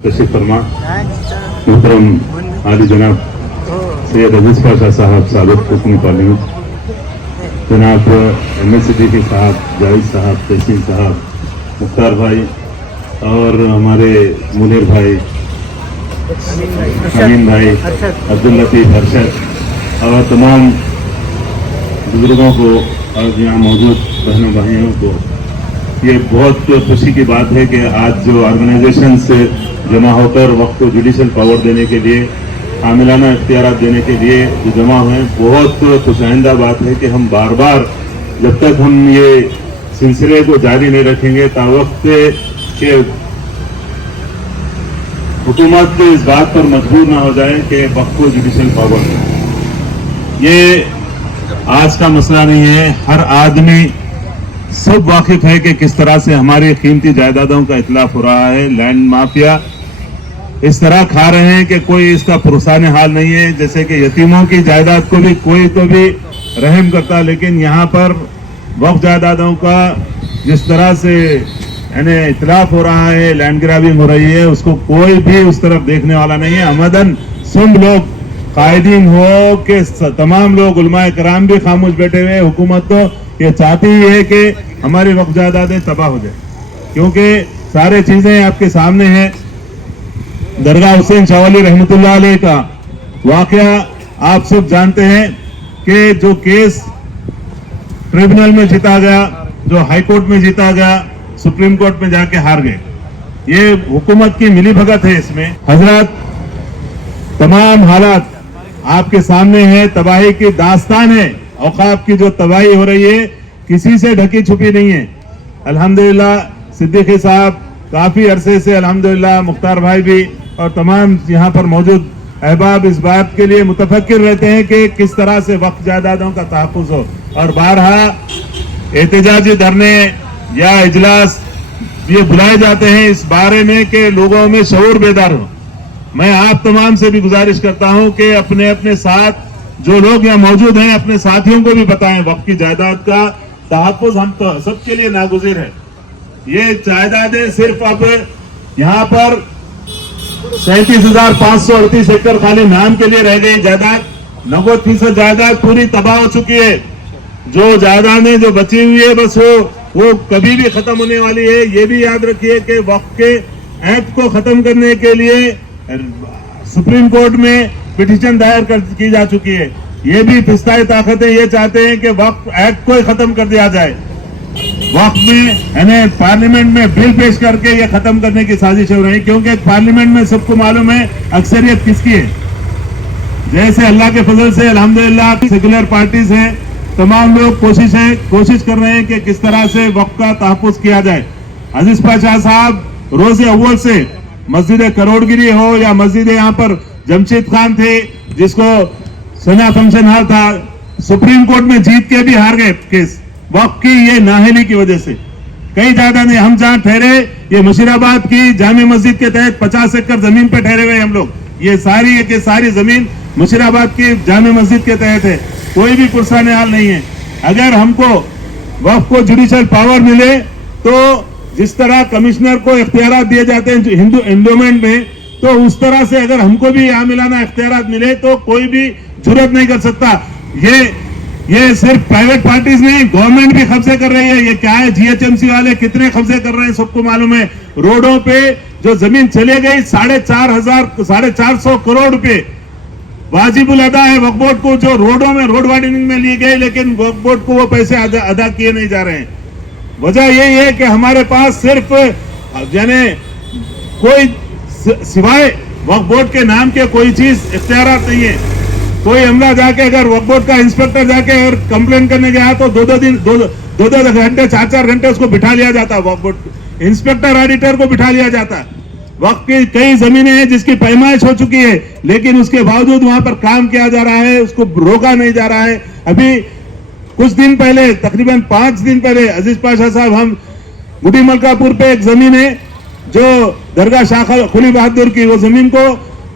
तशरीफ फरमा मोहतरम आली जनाब सैयद अजीज पाशा साहब साबिक हुक्म पार्लियामेंट, जनाब MSCDP साहब, जाहिद साहब, तहसीन साहब, मुख्तार भाई और हमारे मुनीर भाई, अमीन भाई, अब्दुल लतीफ, अरशद और तमाम बुजुर्गों को और यहाँ मौजूद बहनों भाइयों को, ये बहुत खुशी की बात है कि आज जो ऑर्गेनाइजेशन से जमा होकर वक्त को जुडिशल पावर देने के लिए, आमिलाना इख्तियारात देने के लिए जो जमा हुए, बहुत खुशाइंदा बात है कि हम बार बार जब तक हम ये सिलसिले को जारी नहीं रखेंगे तावक्त के हुकूमत इस बात पर मजबूर ना हो जाए कि वक्त को जुडिशल पावर दें। ये आज का मसला नहीं है, हर आदमी सब वाकिफ है कि किस तरह से हमारी कीमती जायदादों का इतलाफ हो रहा है। लैंड माफिया इस तरह खा रहे हैं कि कोई इसका पुरसान हाल नहीं है, जैसे कि यतीमों की जायदाद को भी कोई तो भी रहम करता, लेकिन यहाँ पर वक्फ जायदादों का जिस तरह से यानी इतलाफ हो रहा है, लैंड ग्रैबिंग हो रही है, उसको कोई भी उस तरफ देखने वाला नहीं है। अमदन सुन लोग कायदीन हो कि तमाम लोग उलमाए कराम भी खामोश बैठे हुए, हुकूमत तो ये चाहती ही है कि हमारी वक्फ जायदादें तबाह हो जाए, क्योंकि सारे चीजें आपके सामने हैं। दरगाह हुसैन शाह वली रहमतुल्लाह अलैह का वाकया आप सब जानते हैं कि जो केस ट्रिब्यूनल में जीता गया, जो हाई कोर्ट में जीता गया, सुप्रीम कोर्ट में जाके हार गए। ये हुकूमत की मिली भगत है। इसमें हजरत तमाम हालात आपके सामने है, तबाही की दास्तान है। औकाफ की जो तबाही हो रही है किसी से ढकी छुपी नहीं है। अल्हम्दुलिल्लाह सिद्दीकी साहब काफी अरसे से, अल्हम्दुलिल्लाह मुख्तार भाई भी और तमाम यहाँ पर मौजूद अहबाब इस बात के लिए मुतफक्किर रहते हैं कि किस तरह से वक्फ जायदादों का तहफ़्फ़ुज़ हो, और बारहा एहतजाजी धरने या इजलास ये बुलाए जाते हैं इस बारे में कि लोगों में शऊर बेदार हो। मैं आप तमाम से भी गुजारिश करता हूं कि अपने अपने साथ जो लोग यहाँ मौजूद हैं अपने साथियों को भी बताएं, वक्फ की जायदाद का तहफ़्फ़ुज़ हम तो सबके लिए नागुज़िर है। ये जायदादें सिर्फ अब यहाँ पर 37,538 एकड़ खाली नाम के लिए रह गई जायदाद, 90% जायदाद पूरी तबाह हो चुकी है। जो जायदादें जो बची हुई है बस वो कभी भी खत्म होने वाली है। ये भी याद रखिए कि वक्फ के एक्ट को खत्म करने के लिए सुप्रीम कोर्ट में पिटीशन दायर की जा चुकी है। ये भी फिस्ताई ताकतें ये चाहते हैं कि वक्फ एक्ट को ही खत्म कर दिया जाए। वक्त में यानी पार्लियामेंट में बिल पेश करके ये खत्म करने की साजिश हो रही, क्योंकि पार्लियामेंट में सबको मालूम है अक्सरियत किसकी है। जैसे अल्लाह के फजल से अल्हम्दुलिल्लाह सेकुलर पार्टीज हैं, तमाम लोग कोशिश कर रहे हैं कि किस तरह से वक्त का तहफ़्फ़ुज़ किया जाए। अजीज पाशा साहब रोज़े अव्वल से मस्जिद करोड़गिरी हो या मस्जिद यहाँ पर जमशेद खान थे जिसको सना फंक्शन हॉल था, सुप्रीम कोर्ट में जीत के भी हार गए केस वक्त की ये नाहली की वजह से। कई ज्यादा नहीं, हम जहां ठहरे ये मुशीराबाद की जामी मस्जिद के तहत 50 एकड़ जमीन पे ठहरे हुए हम लोग। ये सारी जमीन मुशीराबाद की जामी मस्जिद के तहत है, कोई भी पुरसान हाल नहीं है। अगर हमको वक्फ को जुडिशल पावर मिले तो जिस तरह कमिश्नर को इख्तियारात दिए जाते हैं हिंदू एंडोमेंट में, तो उस तरह से अगर हमको भी आमिलाना इख्तियारात मिले तो कोई भी जुर्रत नहीं कर सकता। ये सिर्फ प्राइवेट पार्टीज नहीं, गवर्नमेंट भी कब्जे कर रही है। ये क्या है, GHMC वाले कितने कब्जे कर रहे हैं सबको मालूम है। रोडों पे जो जमीन चले गई 450 करोड़ रुपए वाजिबुल अदा है वक्फ बोर्ड को, जो रोडों में रोड वाइडनिंग में लिए गए, लेकिन वक्फ बोर्ड को वो पैसे अदा किए नहीं जा रहे हैं। वजह यही है कि हमारे पास सिर्फ यानी कोई सिवाय वक्फ बोर्ड के नाम के कोई चीज इख्तियारात नहीं है। कोई अमला जाके अगर वक्फ बोर्ड का इंस्पेक्टर जाके और कंप्लेन करने गया तो दो घंटे 4 घंटे उसको बिठा लिया जाता। वक्फ बोर्ड इंस्पेक्टर ऑडिटर को बिठा लिया जाता। वक्फ की कई जमीनें हैं जिसकी पैमाइश हो चुकी है, लेकिन उसके बावजूद वहां पर काम किया जा रहा है, उसको रोका नहीं जा रहा है। अभी कुछ दिन पहले, तकरीबन 5 दिन पहले, अजीज पाशा साहब, हम गुडी मलकापुर पे एक जमीन है जो दरगाह शाह खुली बहादुर की, वो जमीन को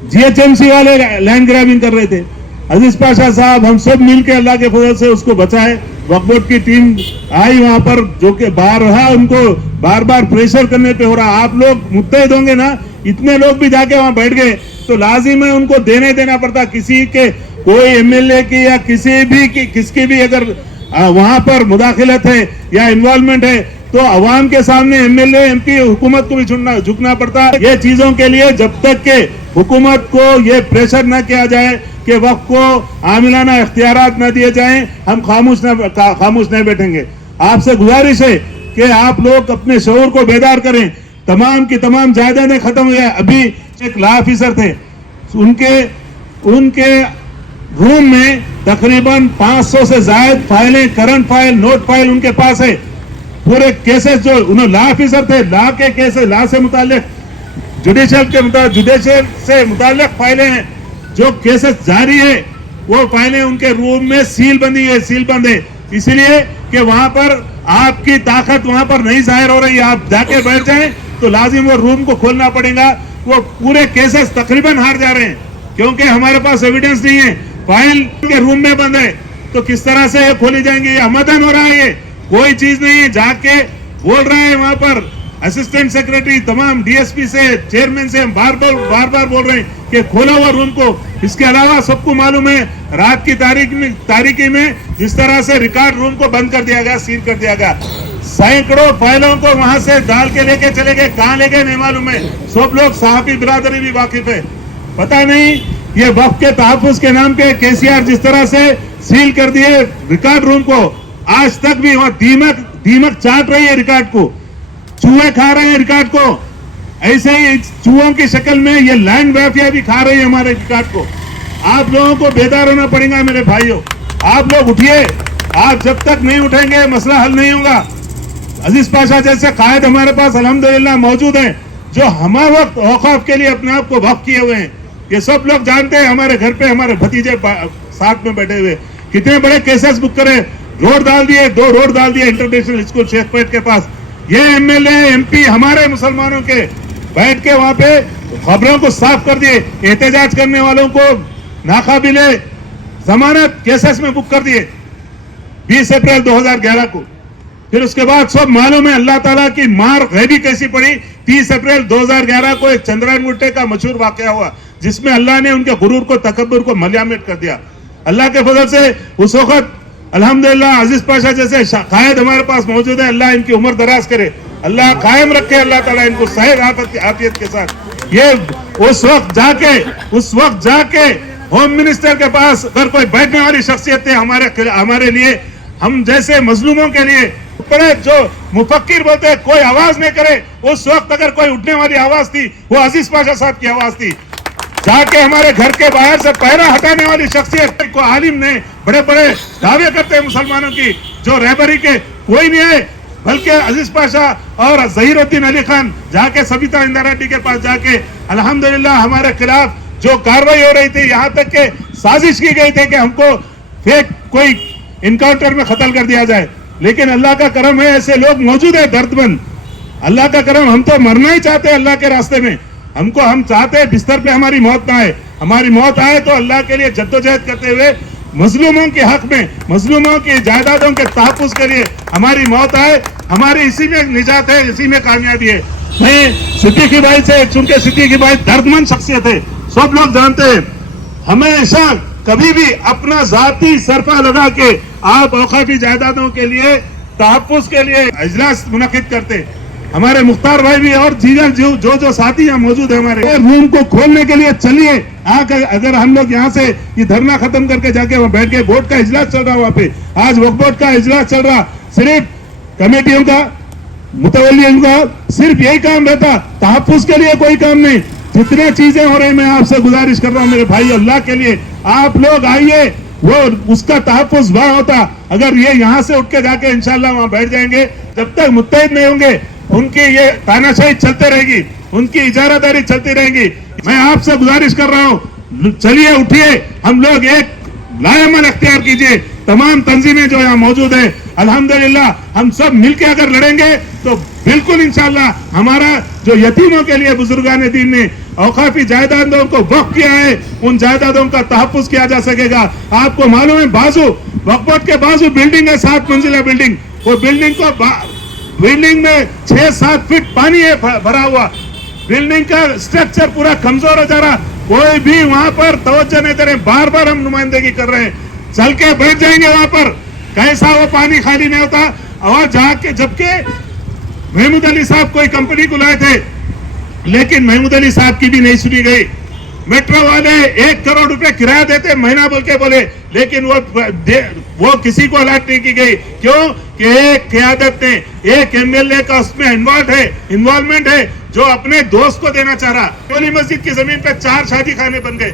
GHMC वाले लैंड ग्रैबिंग कर रहे थे। अजीज पाशा साहब हम सब मिलकर अल्लाह के फजल से उसको बचाए। वक्फ बोर्ड की टीम आई वहां पर, जो कि बार रहा, उनको बार बार प्रेशर करने पे हो रहा। आप लोग मुत्तहिद होंगे ना इतने लोग भी जाके वहां बैठ गए तो लाजिम है उनको देना पड़ता। किसी के कोई एमएलए की या किसकी भी अगर वहां पर मुदाखिलत है या इन्वॉल्वमेंट है तो अवाम के सामने एमएलए एमपी हुकूमत को भी झुकना पड़ता है। ये चीजों के लिए जब तक के हुकूमत को ये प्रेशर न किया जाए कि वक्त को आमिलाना इख्तियारात न दिए जाएं, हम खामोश नहीं बैठेंगे। आपसे गुजारिश है कि आप लोग अपने शऊर को बेदार करें। तमाम की तमाम जायदादें खत्म हो गए। अभी एक लॉ ऑफिसर थे, उनके रूम में तकरीबन 500 से ज्यादा फाइलें, करंट फाइल, नोट फाइल उनके पास है। पूरे केसेस जो उन्होंने लॉ ऑफिसर थे, लॉ के केसेस, लॉ से मुताल्लिक, जुडिशियल से मुताल्लिक फाइलें हैं। जो केसेस जारी है वो फाइलें उनके रूम में सील बंद है, इसलिए कि वहां पर आपकी ताकत वहां पर नहीं जाहिर हो रही है। आप जाके बैठ जाएं तो लाजिम वो रूम को खोलना पड़ेगा। वो पूरे केसेस तकरीबन हार जा रहे हैं क्योंकि हमारे पास एविडेंस नहीं है, फाइल के रूम में बंद है, तो किस तरह से ये खोली जाएंगे? ये अमदन हो रहा है, ये कोई चीज नहीं है। जाके बोल रहे हैं वहां पर असिस्टेंट सेक्रेटरी, तमाम डीएसपी से, चेयरमैन से बार बार बोल रहे हैं कि खोला हुआ रूम को। इसके अलावा सबको मालूम है रात की तारीखी में जिस तरह से रिकॉर्ड रूम को बंद कर दिया गया, सील कर दिया गया। सैकड़ों फाइलों को वहां से डाल के लेके चले गए, कहां ले गए नहीं मालूम है। सब लोग साहबी बिरादरी भी वाकिफ है। पता नहीं ये वक्त के तहफ्फुज के नाम पे केसीआर जिस तरह से सील कर दिए रिकॉर्ड रूम को, आज तक भी वहां दीमक चाट रही है रिकॉर्ड को, चूहे खा रहे हैं रिकॉर्ड को। ऐसे ही चूहों की शक्ल में ये लैंड माफिया भी खा रही है हमारे रिकॉर्ड को। आप लोगों को बेदार होना पड़ेगा मेरे भाइयों। आप लोग उठिए, आप जब तक नहीं उठेंगे मसला हल नहीं होगा। अजीज पाशा जैसे कायद हमारे पास अल्हम्दुलिल्लाह मौजूद हैं जो हमारे वक्त औकाफ के लिए अपने आप को वक्फ किए हुए हैं। ये सब लोग जानते हैं, हमारे घर पे हमारे भतीजे साथ में बैठे हुए कितने बड़े केसेस बुक करे, रोड डाल दिए, 2 रोड डाल दिए इंटरनेशनल स्कूल शेखपेट के पास। ये एमएलए एमपी हमारे मुसलमानों के बैठ के वहां पे खबरों को साफ कर दिए, एहतजाज करने वालों को नाकाबिले जमानत केसेस में बुक कर दिए 20 अप्रैल 2011 को। फिर उसके बाद सब मालूम है अल्लाह ताला की मार गैबी कैसी पड़ी। 30 अप्रैल 2011 को एक चंद्रायन गुट्टे का मशहूर वाकया हुआ जिसमें अल्लाह ने उनके गुरूर को, तकब्बुर को मलियामिट कर दिया। अल्लाह के फजल से उस वक्त अल्हम्दुलिल्लाह अजीज पाशा जैसे कायद हमारे पास मौजूद है। अल्लाह इनकी उम्र दराज करे, अल्लाह कायम रखे, अल्लाह ताला इनको सही आफियत के साथ। ये उस वक्त जाके होम मिनिस्टर के पास अगर कोई बैठने वाली शख्सियत थे हमारे लिए, हम जैसे मजलूमों के लिए बड़े जो मुफक्किर बोलते हैं कोई आवाज नहीं करे, उस वक्त अगर कोई उठने वाली आवाज थी वो अजीज पाशा साहब की आवाज थी। जाके हमारे घर के बाहर से पहरा हटाने वाली शख्सियत को आलिम ने, बड़े बड़े दावे करते हैं मुसलमानों की जो रहबरी के कोई नहीं है, बल्कि अजीज पाशा और जहीरुद्दीन अली खान जाके सबिता इंदिरा रेड्डी के पास जाके अल्हम्दुलिल्लाह हमारे खिलाफ जो कार्रवाई हो रही थी, यहाँ तक के साजिश की गई थी कि हमको फेक कोई इनकाउंटर में कत्ल कर दिया जाए। लेकिन अल्लाह का करम है ऐसे लोग मौजूद है दर्दमंद। अल्लाह का करम, हम तो मरना ही चाहते हैं अल्लाह के रास्ते में। हम चाहते हैं बिस्तर पे हमारी मौत ना आए, हमारी मौत आए तो अल्लाह के लिए जद्दोजहद करते हुए मजलूमों के हक में, मजलूमों की जायदादों के तहफ्फुज के लिए हमारी मौत आए। हमारी इसी में निजात है, इसी में कामयाबी है। मैं सिद्दीकी भाई से, चूंकि सिद्दीकी भाई दर्दमंद शख्सियत है, सब लोग जानते हैं, हमेशा कभी भी अपना जाती सरफा लगा के आप औकाफी जायदादों के लिए तहफ्फुज के लिए इजलास मुनक्किद करते। हमारे मुख्तार भाई भी और जीवन जो साथी यहाँ मौजूद है हमारे, रूम को खोलने के लिए चलिए। अगर हम लोग यहाँ से ये धरना खत्म करके जाके वहाँ बैठ के बोर्ड का इजलास चल रहा वहाँ पे, आज वक्फ बोर्ड का इजलास चल रहा, सिर्फ कमेटियों का, मुतवल्लियों का सिर्फ यही काम रहता, तहफ्फुज के लिए कोई काम नहीं। जितने चीजें हो रही, मैं आपसे गुजारिश कर रहा हूँ मेरे भाई, अल्लाह के लिए आप लोग आइए, वो उसका तहफ्फुज वहां होता। अगर ये यहाँ से उठ के जाके इंशाल्लाह वहां बैठ जाएंगे, जब तक मुत्तहिद नहीं होंगे उनकी ये तानाशाही चलते रहेगी, उनकी इजारादारी चलती रहेगी। मैं आपसे गुजारिश कर रहा हूँ, चलिए उठिए, हम लोग एक लाएमन अख्तियार कीजिए। तमाम तंजीमें जो यहाँ मौजूद है, अल्हम्दुलिल्लाह हम सब मिलके अगर लड़ेंगे तो बिल्कुल इंशाल्लाह हमारा जो यतीमों के लिए बुजुर्गान दीन ने औकाफी जायदादों को वक्फ किया है, उन जायदादों का तहफ्फुज किया जा सकेगा। आपको मालूम है वक्फ बोर्ड के बाजू बिल्डिंग है, 7 मंजिला बिल्डिंग, वो बिल्डिंग में 6-7 फीट पानी है भरा हुआ। बिल्डिंग का स्ट्रक्चर पूरा कमजोर हो जा रहा, कोई भी वहां पर तवज्जो नहीं दे रहे। बार बार हम नुमाइंदगी कर रहे हैं, चल के बैठ जाएंगे वहां पर, कैसा वो पानी खाली नहीं होता। और जाके जबकि महमूद अली साहब कोई कंपनी को लाए थे, लेकिन महमूद अली साहब की भी नहीं सुनी गई। मेट्रो वाले 1 करोड़ रुपए किराया देते महीना बोल के बोले, लेकिन वो किसी को अलर्ट नहीं की गई। क्यों कि एक क़यादत ने, एक एमएलए का उसमें इन्वॉल्वमेंट है, जो अपने दोस्त को देना चाह रहा। टोली मस्जिद की जमीन पे 4 शादी खाने बन गए,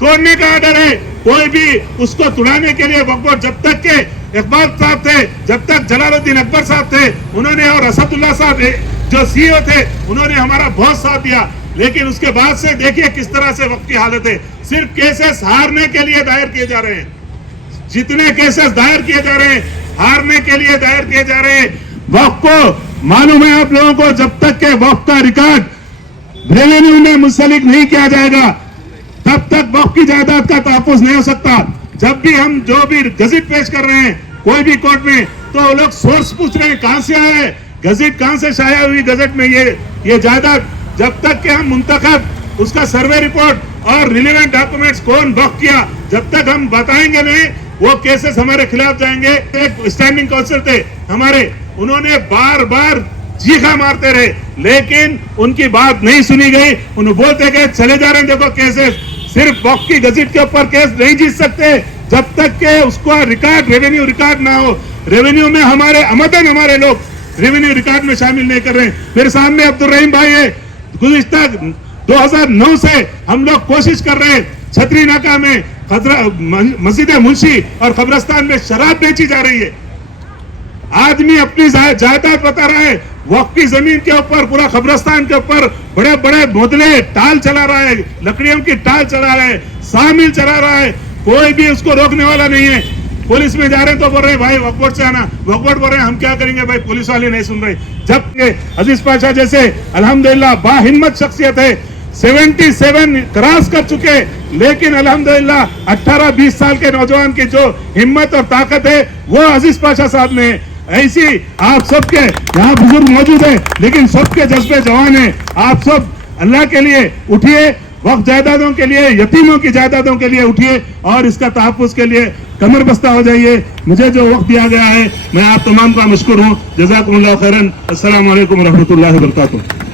तोड़ने का आर्डर है। कोई भी उसको तुड़ाने के लिए वक्फ बोर्ड, जब तक के इकबाल साहब थे, जब तक जलालुद्दीन अकबर साहब थे, उन्होंने, और असदुल्ला साहब जो सीईओ थे, उन्होंने हमारा बहुत साथ दिया। लेकिन उसके बाद से देखिए किस तरह से वक्त की हालत है। सिर्फ केसेस हारने के लिए दायर किए जा रहे हैं, जितने केसेस दायर किए जा रहे हैं हारने के लिए दायर किए जा रहे हैं। वक्त को मालूम है आप लोगों को, जब तक के वक्त का रिकॉर्ड रेवेन्यू में मुंसलिक नहीं किया जाएगा, तब तक वक्त की जायदाद का तहफ्फुज नहीं हो सकता। जब भी हम जो भी गजट पेश कर रहे हैं कोई भी कोर्ट में, तो वो लोग सोर्स पूछ रहे हैं कहां से आया है, गजट कहां से शाया हुई गजट में ये जायदाद। जब तक कि हम मुंतखब उसका सर्वे रिपोर्ट और रिलेवेंट डॉक्यूमेंट्स कौन वक्त किया, जब तक हम बताएंगे नहीं, वो केसेस हमारे खिलाफ जाएंगे। एक स्टैंडिंग काउंसिल थे हमारे, उन्होंने बार बार चीखा मारते रहे, लेकिन उनकी बात नहीं सुनी गई। उन्हें बोलते गए चले जा रहे हैं, देखो केसेस। सिर्फ वक्त की गजट के ऊपर केस नहीं जीत सकते जब तक के उसका रिकॉर्ड, रेवेन्यू रिकॉर्ड ना हो। रेवेन्यू में हमारे आमदन, हमारे लोग रेवेन्यू रिकॉर्ड में शामिल नहीं कर रहे हैं। मेरे सामने अब्दुल रहीम भाई है, गुज़िश्ता 2009 से हम लोग कोशिश कर रहे हैं, छतरी नाका में मस्जिद मुंशी और कब्रस्तान में शराब बेची जा रही है। आदमी अपनी जायदाद बता रहा है, वक्त की जमीन के ऊपर, पूरा कब्रस्तान के ऊपर बड़े बड़े मोदले टाल चला रहा है, लकड़ियों की टाल चला रहा है, सामिल चला रहा है, कोई भी उसको रोकने वाला नहीं है। पुलिस में जा रहे हैं तो बोल रहे हैं भाई वक्फ बोर्ड से आना, वक्फ बोर्ड बोल रहे हैं हम क्या करेंगे भाई, पुलिस वाले नहीं सुन रहे। जब अजीज पाशा जैसे अल्हम्दुलिल्लाह बाहिम्मत शख्सियत है, 77 क्रॉस कर चुके, लेकिन अल्हम्दुलिल्लाह 18-20 साल के नौजवान की जो हिम्मत और ताकत है वो अजीज पाशा साहब में है। ऐसी आप सबके यहाँ बुजुर्ग मौजूद है, लेकिन सबके जज्बे जवान है। आप सब अल्लाह के लिए उठिए, वक्त जायदादों के लिए, यतीमों की जायदादों के लिए उठिए और इसका तहफ्फुज के लिए कमर बस्ता हो जाइए। मुझे जो वक्त दिया गया है, मैं आप तमाम का मशकूर हूँ। जज़ाकुमुल्लाह खैरन। अस्सलामु अलैकुम व रहमतुल्लाहि व बरकातुहू।